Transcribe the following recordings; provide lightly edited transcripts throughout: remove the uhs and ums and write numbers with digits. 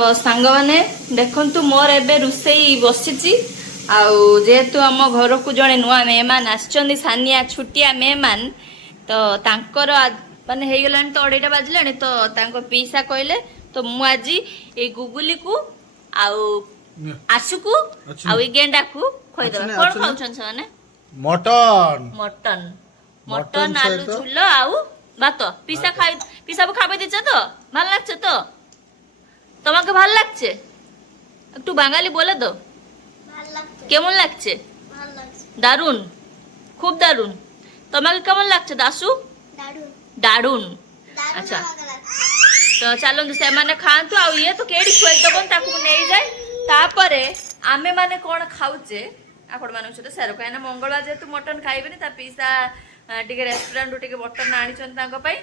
तो सांग माने देखंतु मोर एबे रुसेई बसिची आउ जेहेतु आम घर को जड़े नुआ मेहमान आसचंदी सानिया छुटिया मेहमान तो तांकर माने हे गलानी तो 2:30 बाजलानी तो तांको पीसा कहले तो मु आज ए गुगुली को आउ आसु को आउ ए गेंडा को खोइ दबा कोन खाउछन से माने मटन मटन मटन आलू झुल आउ भात पीसा खाइ पीसा खाबे दिछ तो ভাল লাগছে তো তোমাকে ভাল লাগছে একটু বাঙালি বলে দাও কেমন লাগছে দারুন খুব দারুন তোমাকে কেমন লাগছে দাসু দারুন আচ্ছা তো চালন্তু সেমানে খান্তু আর ইয়ে তো কেডি খুয়াই দবন তাকু নেই যায় তারপরে আমি মানে কোন খাউছে আপন মানুষ তো সের কাইনা মঙ্গলবার যেহেতু মটন খাইবেনি তা পিসা টিকে রেস্টুরেন্ট টিকে মটন আনিছন তাଙ୍କ পাই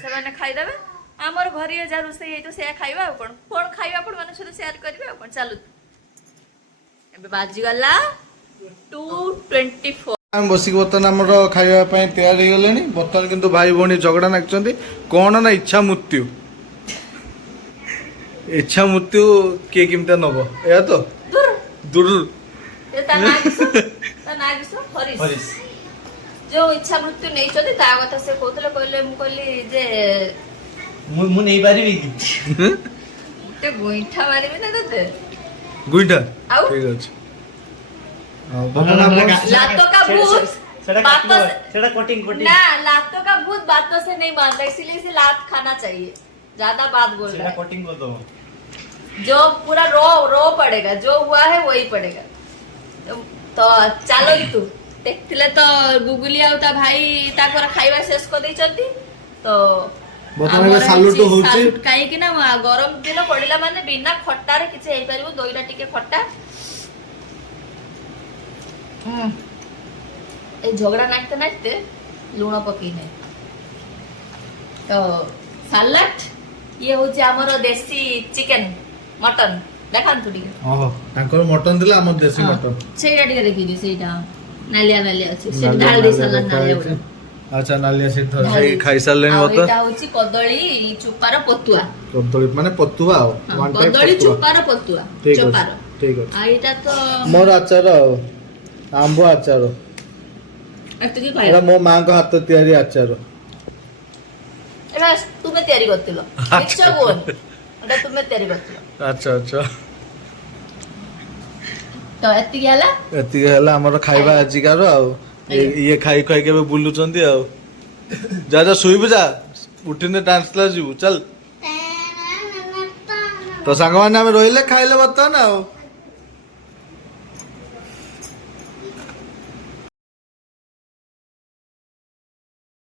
সেমানে খাই দেবে আমার ঘরে যা রুসে এই তো সে খাইবা আর কোন খাইবা আপন মানুষ তো শেয়ার করবে আর চালু এবে বাজি গলা 2:24 हम बसिक बर्तन आम खावाई तैयार हो गले बर्तमान किंतु भाई भौणी झगड़ा नाचुंट कौन ना इच्छा मृत्यु किए किमता नब या तो दूर हरीश जो इच्छा मृत्यु नहीं चलती ता कथा से कहतले कहले मु कहली जे मु नहीं पारिबी कि ते गोइठा मारिबे ना तते गुइठा आउ? ठीक अछि लातो का भूत बातों से सेटा कटिंग ना लातो का भूत बातों से नहीं मानता इसीलिए इसे लात खाना चाहिए ज्यादा बात बोल रहा सेटा है कटिंग कर दो जो पूरा रो पड़ेगा जो हुआ है वही पड़ेगा तो चलो तू देखथिले तो गुगुली आउता भाई ताकर खाइबा शेष कर दै चलती तो बर्तमान में सालुट होउची काई कि ना गरम दिन पड़िला माने बिना खट्टा रे किछ हेई परिबो दोइला टिके खट्टा ए झगड़ा नाचते नाचते लूण पकई नहीं तो सलाड ये होची हमर देसी चिकन मटन देखान तुडी ओहो तांकर मटन दिला हम देसी मटन सेटा टिके देखि दी सेटा नालिया अछि से डाल दे सलाद नालिया उडा अच्छा नालिया से सही खाई सारलेनी बत एटा होची कदली चुपार पतुआ कदली माने पतुआ वन टाइप कदली चुपार पतुआ चुपार ठीक अछि आ एटा तो मोर आचार आंबो आचार एतकी एरा खाइला मो मां को हाथ तैयारी आचार एबा तुमे तयारी करतिलो इच्छा बोल एटा तुमे तयारी करतिलो अच्छा अच्छा तो एतकी हला हमर खाइबा आजिकार ये खाई खाई के बुलुचंदी जा जा सुइबु जा उठिने डांस क्लास जीवु चल तो सांग माने हम रोइले खाइले बता ना